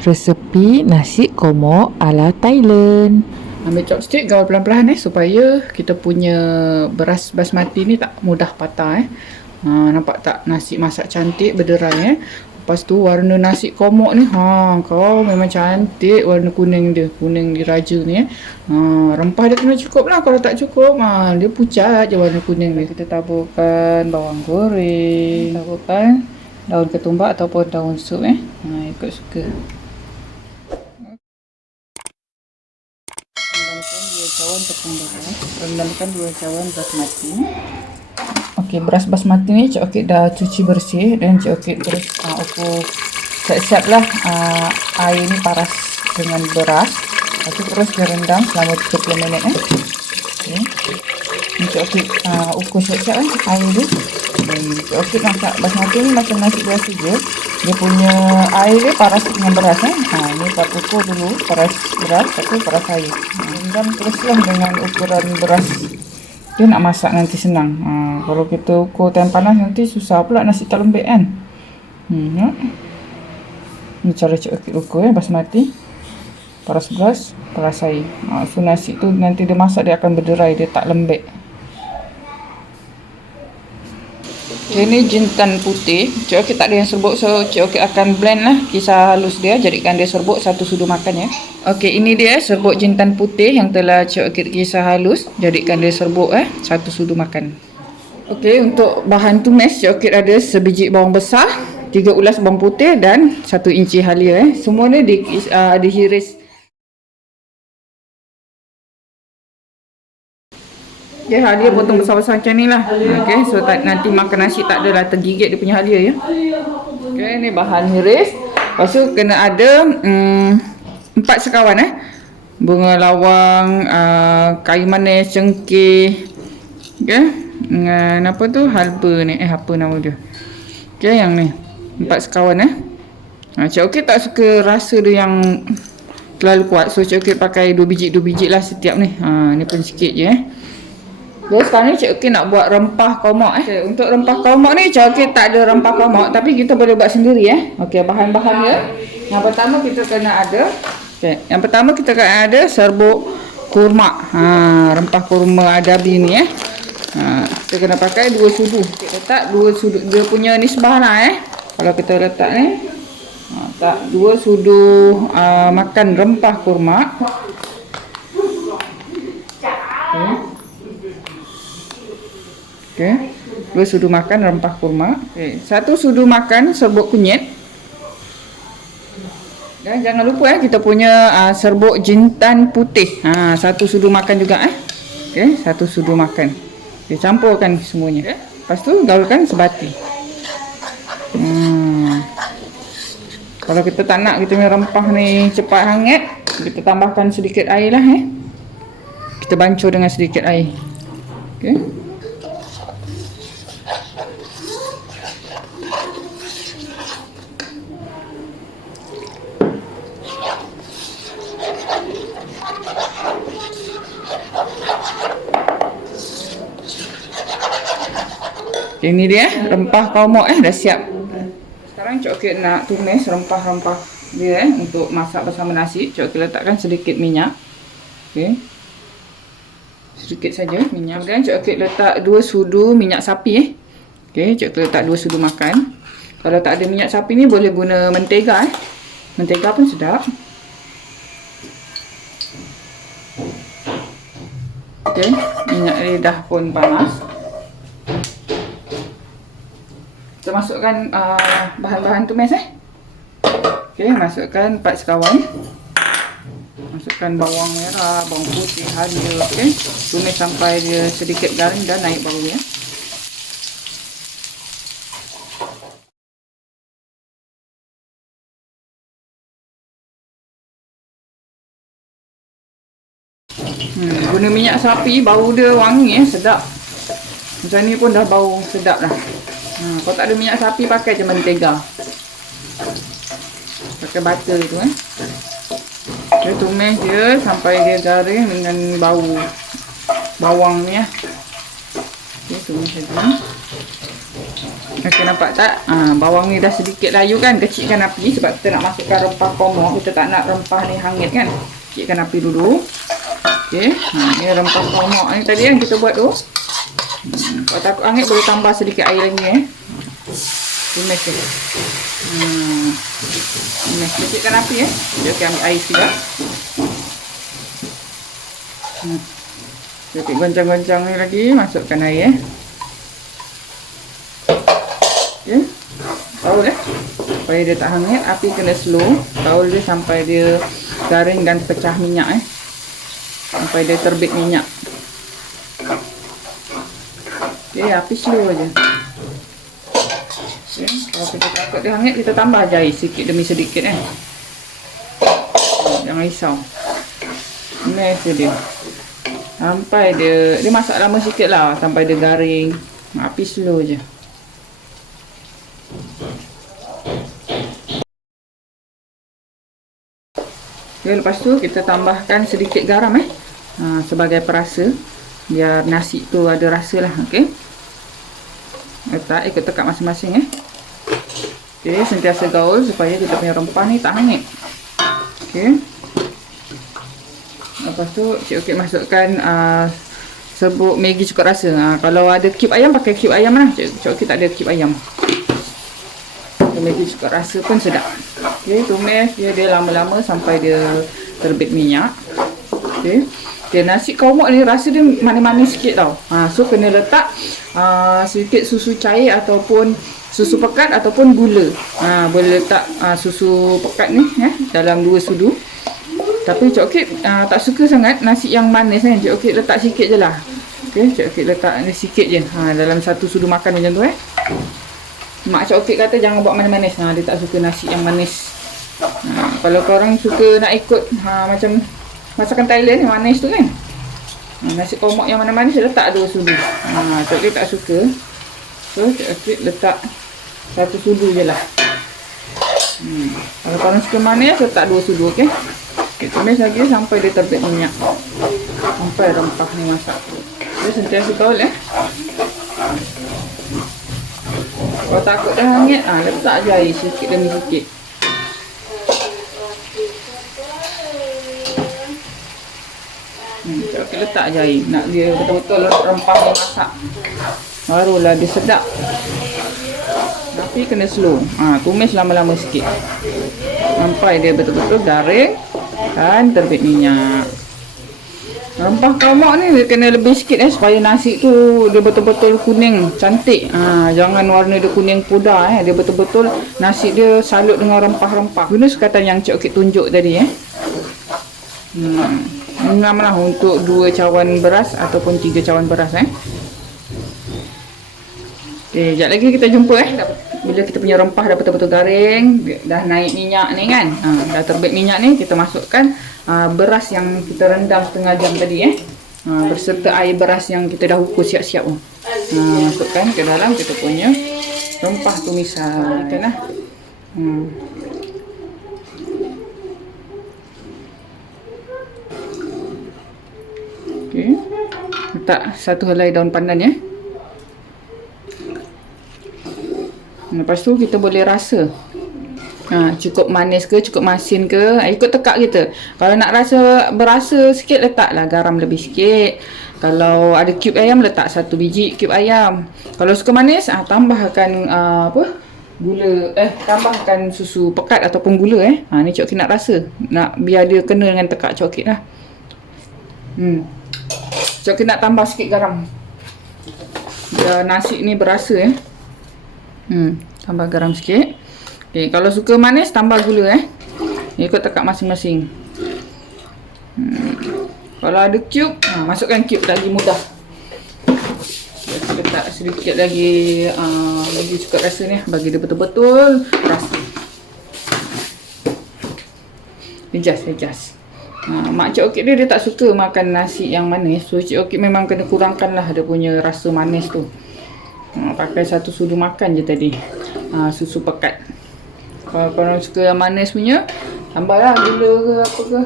Resepi nasi komok ala Thailand. Ambil chopstick, gaul pelan-pelan supaya kita punya beras basmati ni tak mudah patah nampak tak nasi masak cantik berderai Lepas tu warna nasi komok ni kau memang cantik warna kuning dia, kuning diraja ni rempah dia kena cukup lah. Kalau tak cukup dia pucat je warna kuning dia. Kita taburkan bawang goreng, taburkan daun ketumbar ataupun daun sup ikut suka. Rendamkan 2 cawan basmati. Okey, beras basmati ni Cik Okey dah cuci bersih dan Cik Okey terus ukur siap-siap lah air ni paras dengan beras. Lepas tu terus direndam selama 30 minit Okey. Ni Cik Okey ukur siap-siap air tu. Cik Okey masak basmati ni macam nasi biasa je. Dia punya air dia paras dengan beras ni tak ukur dulu paras beras, tapi paras air. Rendam teruslah dengan ukuran beras. Dia nak masak nanti senang. Kalau kita ukur time panas nanti susah pula nasi tak lembek kan. Ni cara Cik Okey ukur basmati. Paras beras, paras air. So nasi tu nanti dia masak dia akan berderai, dia tak lembek. Okay, ni jintan putih. Cik Okey tak ada yang serbuk, so Cik Okey akan blend lah kisar halus dia, jadikan dia serbuk 1 sudu makan Okey, ini dia serbuk jintan putih yang telah Cik Okey kisar halus, jadikan dia serbuk 1 sudu makan. Okey, untuk bahan tumis Cik Okey ada sebiji bawang besar, 3 ulas bawang putih dan 1 inci halia Semua ni dihiris. Okay, halia potong besar-besar macam ni lah. Okay, so nanti makan nasi tak adalah tergigit dia punya halia Okay, ni bahan hiris. Lepas tu kena ada 4 sekawan bunga lawang, kayu manis, cengkeh. Okay, dengan apa tu, halba ni. Apa nama dia? Okay, yang ni 4 sekawan Cik Okey tak suka rasa dia yang terlalu kuat, so Cik Okey pakai 2 biji lah setiap ni. Ni pun sikit je Jadi sekarang ni Cik Okey nak buat rempah komok Okay, untuk rempah komok ni Cik Okey tak ada rempah komok, tapi kita boleh buat sendiri Okey, bahan-bahan dia. Yang pertama kita kena ada serbuk kurma. Rempah kurma adabi ni kita kena pakai 2 sudu. Kita letak 2 sudu, dia punya nisbah lah Kalau kita letak ni tak 2 sudu makan rempah kurma. Okay. 2 sudu makan rempah kurma. 1 sudu makan serbuk kunyit. Dan jangan lupa kita punya serbuk jintan putih. 1 sudu makan juga Okay, 1 sudu makan. Okay, campurkan semuanya. Lepas tu gaulkan sebati. Kalau kita tak nak kita punya rempah ni cepat hangat, kita tambahkan sedikit air lah Kita bancur dengan sedikit air. Okay. Ini dia rempah komok dah siap. Sekarang Cik Okey nak tumis rempah-rempah dia untuk masak bersama nasi. Cik Okey letakkan sedikit minyak. Okey. Sedikit saja minyak. Dan Cik Okey letak 2 sudu minyak sapi Okey, Cik Okey letak 2 sudu makan. Kalau tak ada minyak sapi ni boleh guna mentega Mentega pun sedap. Okey, minyak dia dah pun panas. Kita masukkan bahan-bahan tumis Okey, masukkan 4 sekawan. Masukkan bawang merah, bawang putih, halia. Okey, tumis sampai dia sedikit garing dan naik bau Guna minyak sapi, bau dia wangi sedap. Macam ni pun dah bau sedap lah. Kalau tak ada minyak sapi, pakai je mentega. Pakai butter tu Dia tumis dia sampai dia garing dengan bau bawang ni Okey, tumis saja. Okey, nampak tak? Bawang ni dah sedikit layu kan. Kecilkan api sebab kita nak masukkan rempah komor. Kita tak nak rempah ni hangit kan. Kecilkan api dulu. Okey. Ni rempah komor ni tadi yang kita buat tu. Kalau takut hangit boleh tambah sedikit air lagi tumis je. Tumis. Kecilkan api Okey, ambil air sekejap. Kita goncang-goncang ni lagi. Masukkan air Okay. Taul supaya dia tak hangit, api kena slow. Taul dia sampai dia garing dan pecah minyak sampai dia terbit minyak. Okay, api slow aja. Okay. Kalau kita takut dia hangit, kita tambah aja air sedikit demi sedikit Jangan risau. Ini dia. Sampai dia masak lama sikit lah sampai dia garing. Api slow je. Okay, lepas tu kita tambahkan sedikit garam sebagai perasa biar nasi tu ada rasa lah. Okey, letak ikut tekak masing-masing Okey, sentiasa gaul supaya kita punya rempah ni tak hangit. Okey, lepas tu Cik Okey masukkan serbuk Maggi cukup rasa. Kalau ada cube ayam pakai cube ayam lah. Cik Okey tak ada cube ayam. Maggi cukup rasa pun sedap. Okey, tumis dia lama-lama sampai dia terbit minyak. Okey. Okay, nasi komok ni rasa dia manis-manis sikit tau. So kena letak sedikit susu cair ataupun susu pekat ataupun gula. Boleh letak susu pekat ni dalam 2 sudu. Tapi Cik Okey tak suka sangat nasi yang manis kan. Cik Okey letak sikit je lah. Okey, Cik Okey letak ni sikit je. Dalam 1 sudu makan macam tu Mak Cik Okey kata jangan buat manis-manis. Dia tak suka nasi yang manis. Kalau korang suka nak ikut macam masakan Thailand yang manis tu kan. Nasi komok yang mana manis letak 2 sudu. Cik Okey tak suka. So Cik Okey letak 1 sudu je lah. Kalau korang suka manis letak 2 sudu. Okey. Kita tumis lagi sampai dia terbit minyak. Sampai rempah ni masak. Dia sentiasa gaul Kalau takut dah hangit, letak je air sikit demi sikit. Okey, letak je air. Nak dia betul-betul rempah dia masak. Barulah dia sedap. Tapi kena slow. Tumis lama-lama sikit. Sampai dia betul-betul garing dan terbit minyak. Rempah komok ni dia kena lebih sikit supaya nasi tu dia betul-betul kuning cantik. Jangan warna dia kuning pudar dia betul-betul nasi dia salut dengan rempah-rempah. Guna sukatan yang Cik Okey tunjuk tadi 6 lah untuk 2 cawan beras ataupun 3 cawan beras Okey, sekejap lagi kita jumpa bila kita punya rempah dah betul-betul garing, dah naik minyak ni kan. Dah terbit minyak ni, kita masukkan beras yang kita rendam setengah jam tadi berserta air beras yang kita dah ukur siap-siap masukkan ke dalam kita punya rempah tumisan kan Okey, letak 1 helai daun pandan Lepas tu kita boleh rasa cukup manis ke, cukup masin ke, ikut tekak kita. Kalau nak berasa sikit, letaklah garam lebih sikit. Kalau ada cube ayam, letak 1 biji cube ayam. Kalau suka manis, tambahkan gula, tambahkan susu pekat ataupun gula ni Cik Okey nak rasa, nak biar dia kena dengan tekak Cik Okey lah. Cik Okey nak tambah sikit garam biar nasi ni berasa tambah garam sikit. Okey, kalau suka manis tambah gula ikut tekak masing-masing. Kalau ada cube, masukkan cube lagi mudah. Kita letak sedikit lagi cukup rasa ni bagi dia betul-betul rasa. Adjust. Mak Cik Okey dia tak suka makan nasi yang manis. So Cik Okey memang kena kurangkan lah dia punya rasa manis tu. Pakai 1 sudu makan je tadi susu pekat. Kalau korang suka yang manis punya, tambahlah gula ke apa ke.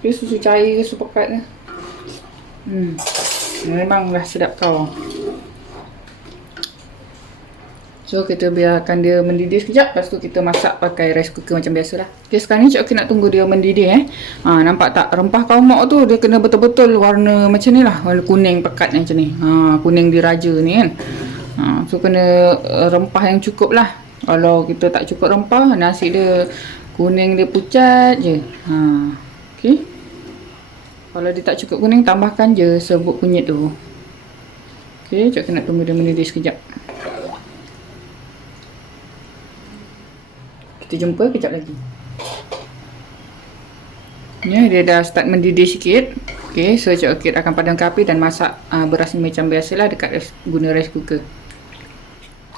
Okay, susu cair ke susu pekat ke. Memanglah sedap kau. So kita biarkan dia mendidih sekejap, lepas tu kita masak pakai rice cooker macam biasalah. Okay, sekarang ni Cik Okey nak tunggu dia mendidih nampak tak rempah kaumak tu dia kena betul-betul warna macam ni lah, warna kuning pekat macam ni. Kuning diraja ni kan. So kena rempah yang cukup lah. Kalau kita tak cukup rempah, nasi dia kuning dia pucat je. Okay. Kalau dia tak cukup kuning, tambahkan je serbuk kunyit tu. Okay, Cik Okey nak tunggu dia mendidih sekejap. Kita jumpa kejap lagi. Ya, dia dah start mendidih sikit. Okay, so Cik Okey akan padamkan api dan masak beras ni macam biasalah dekat guna rice cooker.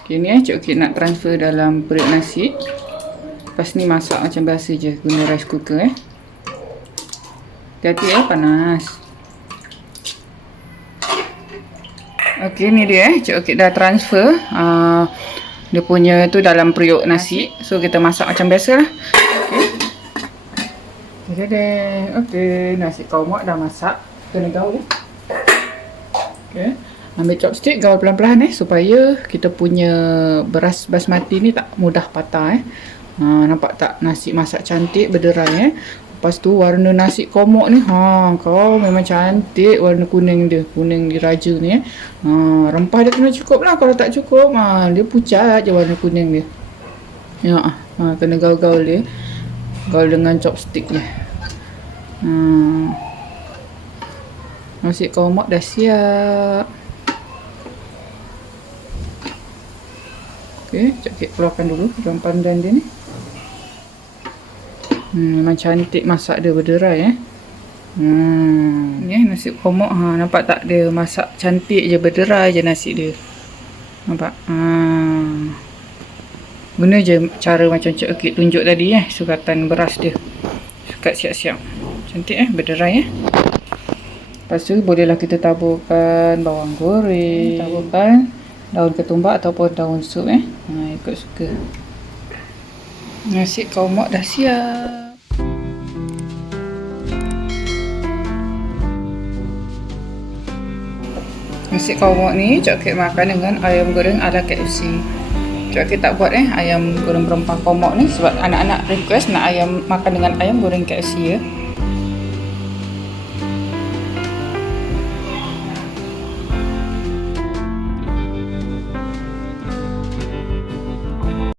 Okay, ni Cik Okey nak transfer dalam periuk nasi. Lepas ni masak macam biasa je guna rice cooker Hati-hati panas. Okay, ni dia Cik Okey dah transfer dia punya tu dalam periuk nasi. So kita masak macam biasa lah. Okay, nasi kaumak dah masak. Kena gaul ya. Okay, ambil chopstick gaul pelan-pelan supaya kita punya beras basmati ni tak mudah patah nampak tak nasi masak cantik berderai Lepas tu warna nasi kaumak ni kau memang cantik warna kuning dia, kuning diraja ni rempah dia kena cukup lah. Kalau tak cukup dia pucat je warna kuning dia. Kena gaul-gaul dia, gaul dengan chopstick je. Nasi kaumak dah siap. Okay, Cik Okey keluarkan dulu dalam pandan dia ni. Memang cantik masak dia berderai Ni nasi kaumak nampak tak dia masak cantik je berderai je nasi dia. Nampak? Guna je cara macam Cik Okey tunjuk tadi sukatan beras dia. Sukat siap-siap. Cantik berderai Lepas tu bolehlah kita taburkan bawang goreng, taburkan daun ketumbar ataupun daun sup ikut suka. Nasi kaumak dah siap. Nasi kaumak ni Cik Okey makan dengan ayam goreng ala KFC. Cik Okey tak buat ayam goreng berempah kaumak ni sebab anak-anak request nak makan dengan ayam goreng KFC